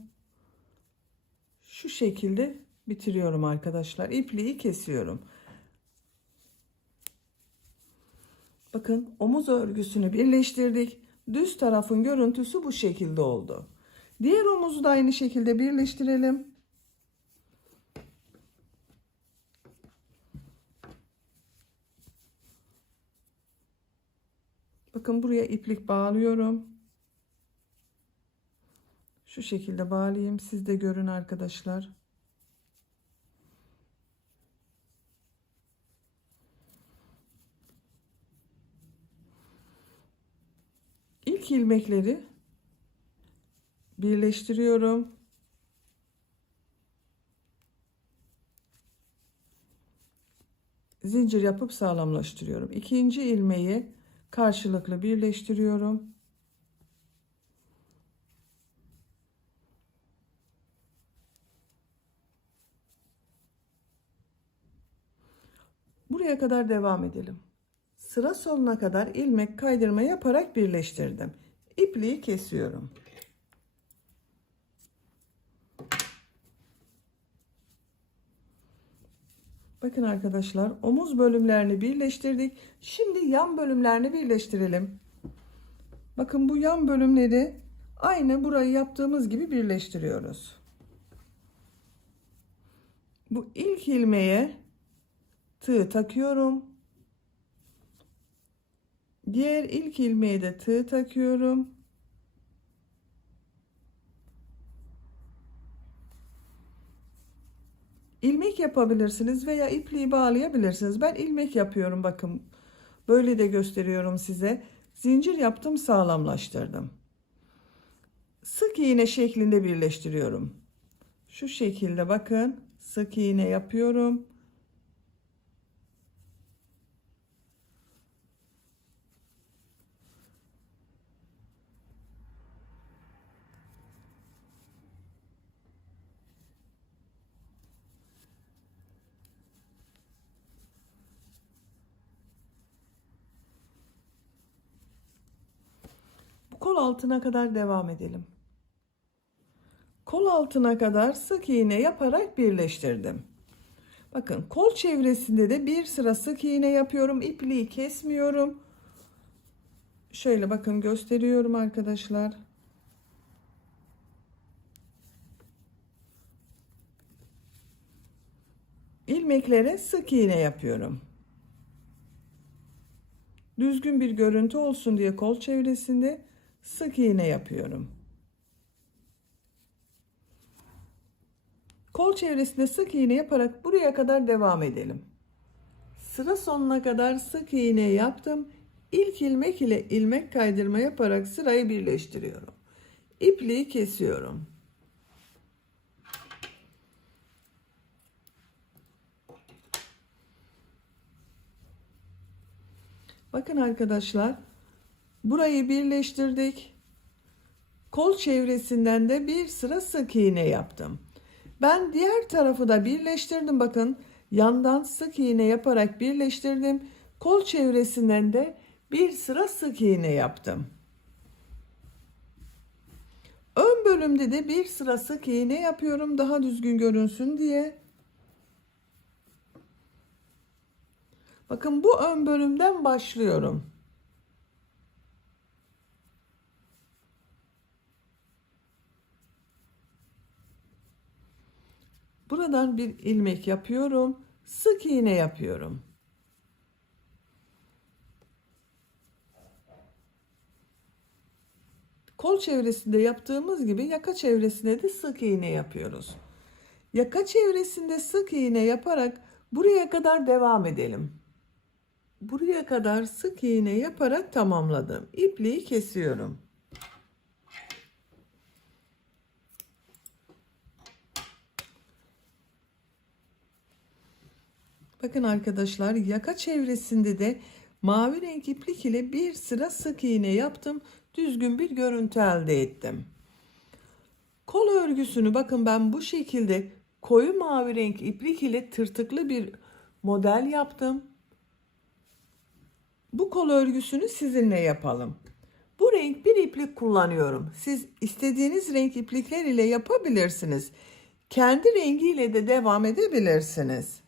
Şu şekilde bitiriyorum arkadaşlar. İpliği kesiyorum. Bakın omuz örgüsünü birleştirdik. Düz tarafın görüntüsü bu şekilde oldu. Diğer omuzu da aynı şekilde birleştirelim. Bakın buraya iplik bağlıyorum. Şu şekilde bağlayayım. Siz de görün arkadaşlar. İlk ilmekleri birleştiriyorum. Zincir yapıp sağlamlaştırıyorum. İkinci ilmeği karşılıklı birleştiriyorum. Buraya kadar devam edelim. Sıra sonuna kadar ilmek kaydırma yaparak birleştirdim. İpliği kesiyorum. Bakın arkadaşlar, omuz bölümlerini birleştirdik. Şimdi yan bölümlerini birleştirelim. Bakın bu yan bölümleri aynı burayı yaptığımız gibi birleştiriyoruz. Bu ilk ilmeğe tığ takıyorum. Diğer ilk ilmeğe de tığ takıyorum. İlmek yapabilirsiniz veya ipliği bağlayabilirsiniz. Ben ilmek yapıyorum, bakın. Böyle de gösteriyorum size. Zincir yaptım, sağlamlaştırdım. Sık iğne şeklinde birleştiriyorum. Şu şekilde bakın. Sık iğne yapıyorum. Kol altına kadar devam edelim. Kol altına kadar sık iğne yaparak birleştirdim. Bakın kol çevresinde de bir sıra sık iğne yapıyorum. İpliği kesmiyorum. Şöyle bakın gösteriyorum arkadaşlar. İlmeklere sık iğne yapıyorum. Düzgün bir görüntü olsun diye kol çevresinde sık iğne yapıyorum. Kol çevresinde sık iğne yaparak buraya kadar devam edelim. Sıra sonuna kadar sık iğne yaptım. İlk ilmek ile ilmek kaydırma yaparak sırayı birleştiriyorum. İpliği kesiyorum. Bakın arkadaşlar, burayı birleştirdik. Kol çevresinden de bir sıra sık iğne yaptım. Ben diğer tarafı da birleştirdim. Bakın yandan sık iğne yaparak birleştirdim. Kol çevresinden de bir sıra sık iğne yaptım. Ön bölümde de bir sıra sık iğne yapıyorum daha düzgün görünsün diye. Bakın bu ön bölümden başlıyorum. Buradan bir ilmek yapıyorum. Sık iğne yapıyorum. Kol çevresinde yaptığımız gibi yaka çevresine de sık iğne yapıyoruz. Yaka çevresinde sık iğne yaparak buraya kadar devam edelim. Buraya kadar sık iğne yaparak tamamladım. İpliği kesiyorum. Bakın arkadaşlar, yaka çevresinde de mavi renk iplik ile bir sıra sık iğne yaptım. Düzgün bir görüntü elde ettim. Kol örgüsünü bakın ben bu şekilde koyu mavi renk iplik ile tırtıklı bir model yaptım. Bu kol örgüsünü sizinle yapalım. Bu renk bir iplik kullanıyorum. Siz istediğiniz renk iplikler ile yapabilirsiniz. Kendi rengiyle de devam edebilirsiniz.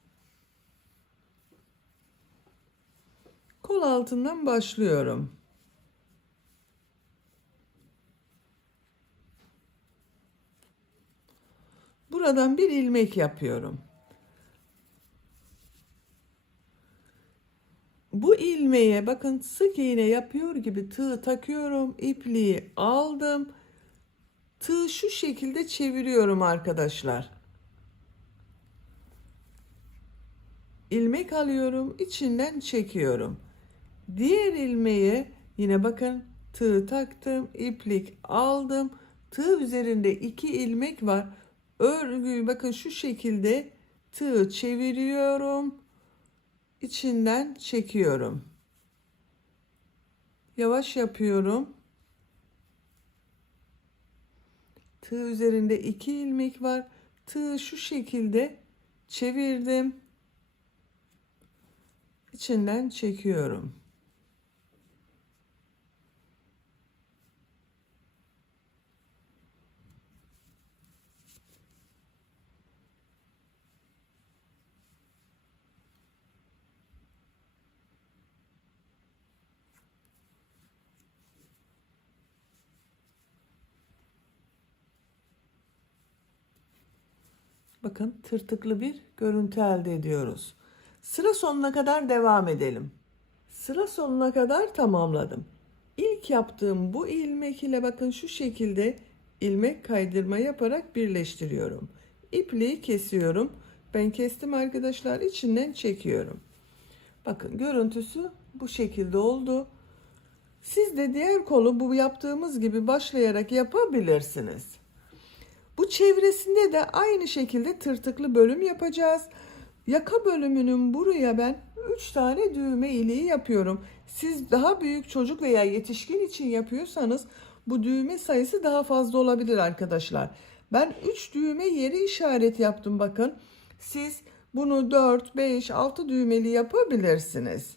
Kol altından başlıyorum. Buradan bir ilmek yapıyorum. Bu ilmeğe bakın sık iğne yapıyor gibi tığ takıyorum. İpliği aldım. Tığı şu şekilde çeviriyorum arkadaşlar. İlmek alıyorum, içinden çekiyorum. Diğer ilmeğe yine bakın tığ taktım, iplik aldım. Tığ üzerinde 2 ilmek var. Örgüyü bakın şu şekilde tığ çeviriyorum. İçinden çekiyorum. Yavaş yapıyorum. Tığ üzerinde 2 ilmek var. Tığı şu şekilde çevirdim. İçinden çekiyorum. Bakın tırtıklı bir görüntü elde ediyoruz. Sıra sonuna kadar devam edelim. Sıra sonuna kadar tamamladım. İlk yaptığım bu ilmek ile bakın şu şekilde ilmek kaydırma yaparak birleştiriyorum. İpliği kesiyorum. Ben kestim arkadaşlar, içinden çekiyorum. Bakın görüntüsü bu şekilde oldu. Siz de diğer kolu bu yaptığımız gibi başlayarak yapabilirsiniz. Bu çevresinde de aynı şekilde tırtıklı bölüm yapacağız. Yaka bölümünün buraya ben 3 tane düğme iliği yapıyorum. Siz daha büyük çocuk veya yetişkin için yapıyorsanız bu düğme sayısı daha fazla olabilir arkadaşlar. Ben 3 düğme yeri işaret yaptım bakın. Siz bunu 4, 5, 6 düğmeli yapabilirsiniz.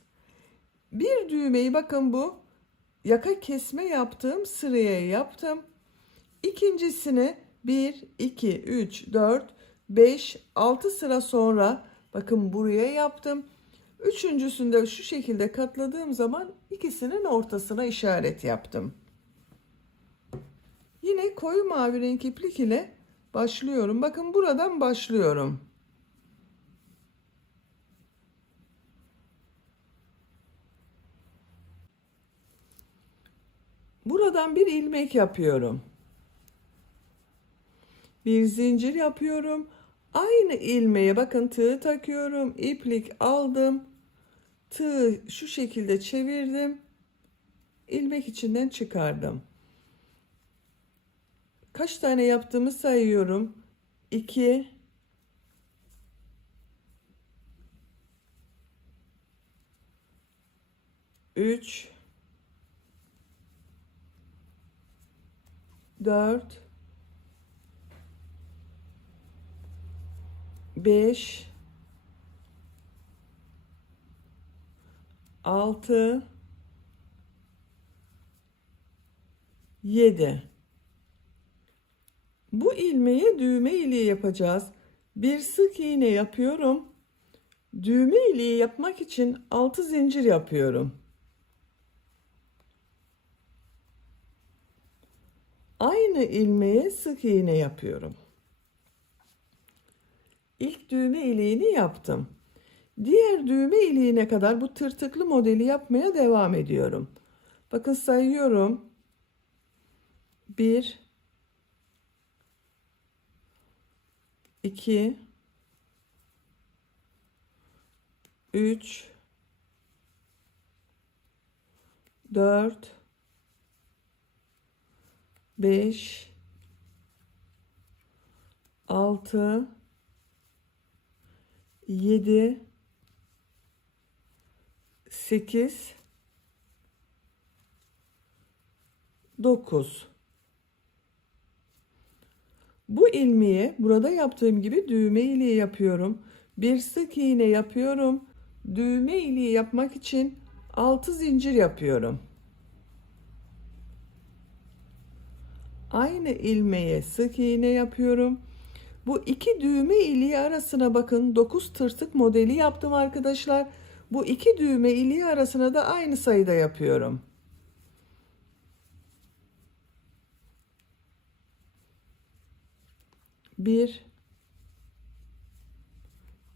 Bir düğmeyi bakın bu yaka kesme yaptığım sıraya yaptım. İkincisini 1, 2, 3, 4, 5, 6 sıra sonra bakın buraya yaptım. Üçüncüsünde şu şekilde katladığım zaman ikisinin ortasına işaret yaptım. Yine koyu mavi renk iplik ile başlıyorum. Bakın buradan başlıyorum. Buradan bir ilmek yapıyorum. Bir zincir yapıyorum. Aynı ilmeğe bakın tığ takıyorum. İplik aldım. Tığı şu şekilde çevirdim. İlmek içinden çıkardım. Kaç tane yaptığımı sayıyorum. 2 3 4 5 6 7. Bu ilmeğe düğme iliği yapacağız. Bir sık iğne yapıyorum. Düğme iliği yapmak için 6 zincir yapıyorum. Aynı ilmeğe sık iğne yapıyorum. İlk düğme iliğini yaptım. Diğer düğme iliğine kadar bu tırtıklı modeli yapmaya devam ediyorum. Bakın sayıyorum. 1 2 3 4 5 6 7 8 9. Bu ilmeği burada yaptığım gibi düğme iliği yapıyorum. Bir sık iğne yapıyorum. Düğme iliği yapmak için 6 zincir yapıyorum. Aynı ilmeğe sık iğne yapıyorum. Bu iki düğme iliği arasına bakın 9 tırtık modeli yaptım arkadaşlar. Bu iki düğme iliği arasına da aynı sayıda yapıyorum. Bir,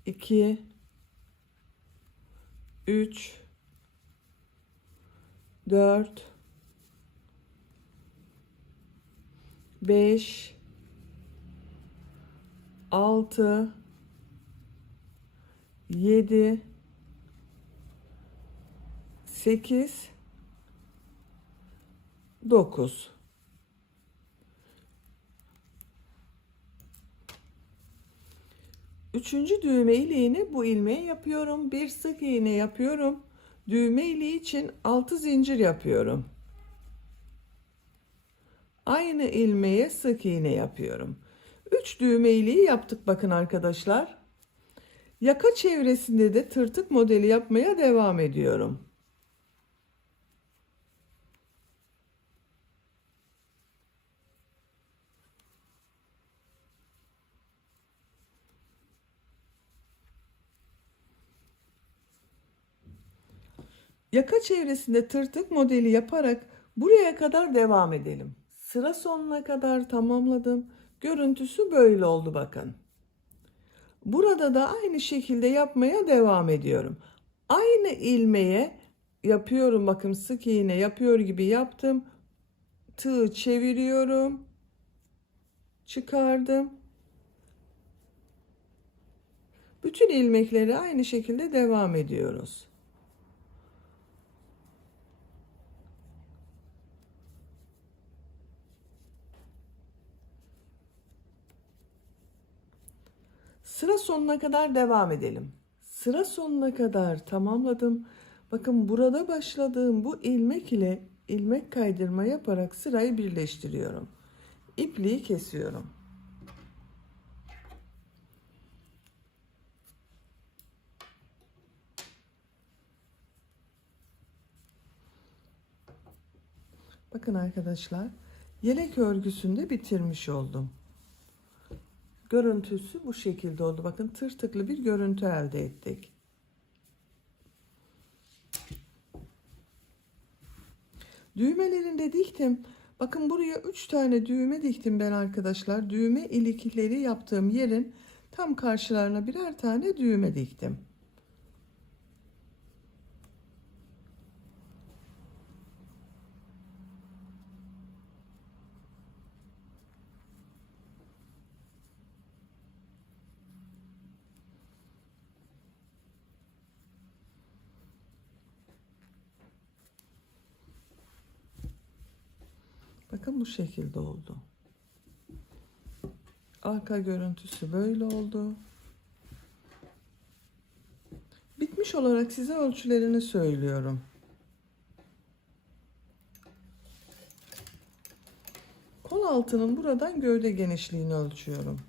iki, üç, dört, beş, altı, yedi, sekiz, 9. Üçüncü düğme iliğini bu ilmeğe yapıyorum. Bir sık iğne yapıyorum. Düğme iliği için 6 zincir yapıyorum. Aynı ilmeğe sık iğne yapıyorum. 3 düğme iliği yaptık bakın arkadaşlar. Yaka çevresinde de tırtık modeli yapmaya devam ediyorum. Yaka çevresinde tırtık modeli yaparak buraya kadar devam edelim. Sıra sonuna kadar tamamladım. Görüntüsü böyle oldu bakın. Burada da aynı şekilde yapmaya devam ediyorum. Aynı ilmeğe yapıyorum, bakın sık iğne yapıyor gibi yaptım. Tığı çeviriyorum. Çıkardım. Bütün ilmekleri aynı şekilde devam ediyoruz. Sıra sonuna kadar devam edelim. Sıra sonuna kadar tamamladım. Bakın burada başladığım bu ilmek ile ilmek kaydırma yaparak sırayı birleştiriyorum. İpliği kesiyorum. Bakın arkadaşlar, yelek örgüsünde bitirmiş oldum. Görüntüsü bu şekilde oldu. Bakın tırtıklı bir görüntü elde ettik. Düğmelerini de diktim. Bakın buraya 3 tane düğme diktim ben arkadaşlar. Düğme ilikleri yaptığım yerin tam karşılarına birer tane düğme diktim. Bakın bu şekilde oldu. Arka görüntüsü böyle oldu. Bitmiş olarak size ölçülerini söylüyorum. Kol altının buradan gövde genişliğini ölçüyorum.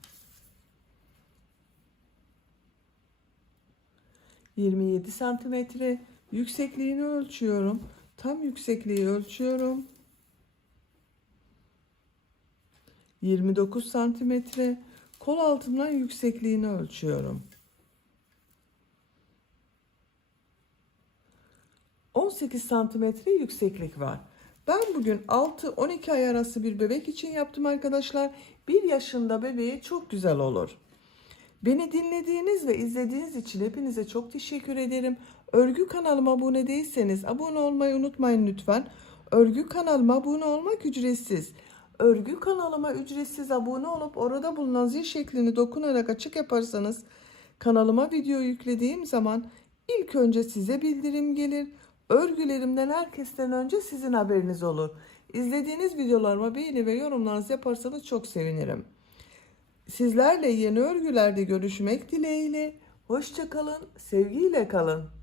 27 santimetre. Yüksekliğini ölçüyorum. Tam yüksekliği ölçüyorum. 29 santimetre. Kol altından yüksekliğini ölçüyorum. 18 santimetre yükseklik var. Ben bugün 6-12 ay arası bir bebek için yaptım arkadaşlar. 1 yaşında bebeği çok güzel olur. Beni dinlediğiniz ve izlediğiniz için hepinize çok teşekkür ederim. Örgü kanalıma abone değilseniz abone olmayı unutmayın lütfen. Örgü kanalıma abone olmak ücretsiz. Örgü kanalıma ücretsiz abone olup orada bulunan zil şeklini dokunarak açık yaparsanız kanalıma video yüklediğim zaman ilk önce size bildirim gelir. Örgülerimden herkesten önce sizin haberiniz olur. İzlediğiniz videolarıma beğeni ve yorumlarınızı yaparsanız çok sevinirim. Sizlerle yeni örgülerde görüşmek dileğiyle. Hoşça kalın, sevgiyle kalın.